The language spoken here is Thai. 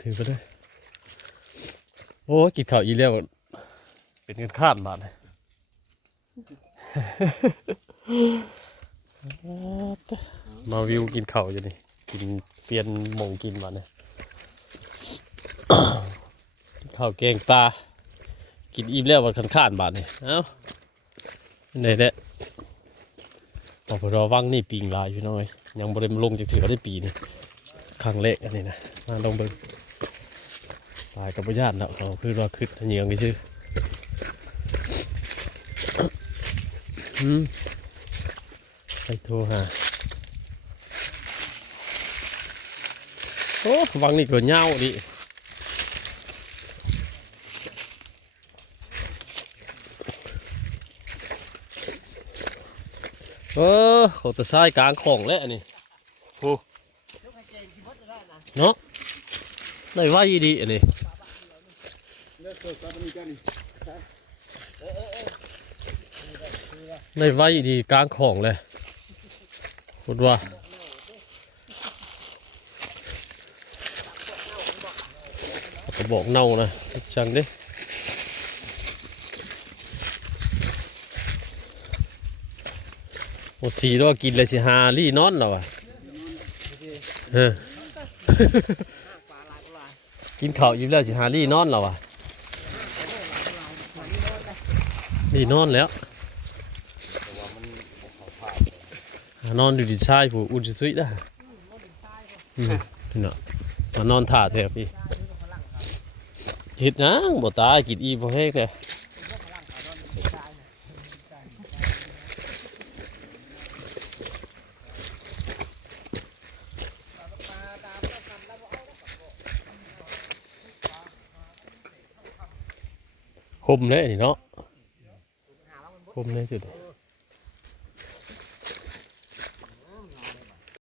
ถือไปเลยโอ้กินข้าวอีแล้วเป็นกันคาดบาดเลยมาวิวกินข้าวอยู่นี่กินเปลี่ยนหม่องกินบาดเลยข้าวแกงปลากินอิ่มแล้ววันคันคาดบาดเลยเอ้าไหนแหละต่อไปรอวังนี่ปีงลายอยู่น้อยยังบริมาลงจากถือเขาได้ปีนี่ครั้งแรกอันนี้นะมาลงเบิ่งตายกับญาติแล้วเขาคือว่าขึ้นเหนียวกี่ชื่อไปโทรหาโอ้วังนี่ก็เน่าดิเขาจะใช้กลางของแล้วนี่โอ้เนาะได้ไว้ดีอันนี้ได้ไว้ดีกลางของเลยพูดว่าก็บอกเน่านะจังดิโอ้สีแล้วกินเลยสิฮาลี่นอนแล้วอ่ะกินข้าวอยู่แล้วสิฮาลี่นอนแล้วอ่ะลี่นอนแล้วนอนดูดิชายผู้อุ่นสุดๆนะพี่เนาะมานอนถ่าแทบพี่เห็ดนะบ่ตายกินอีบ่แห้งเลยห่มเลยนี่เนาะห่มเลยจุด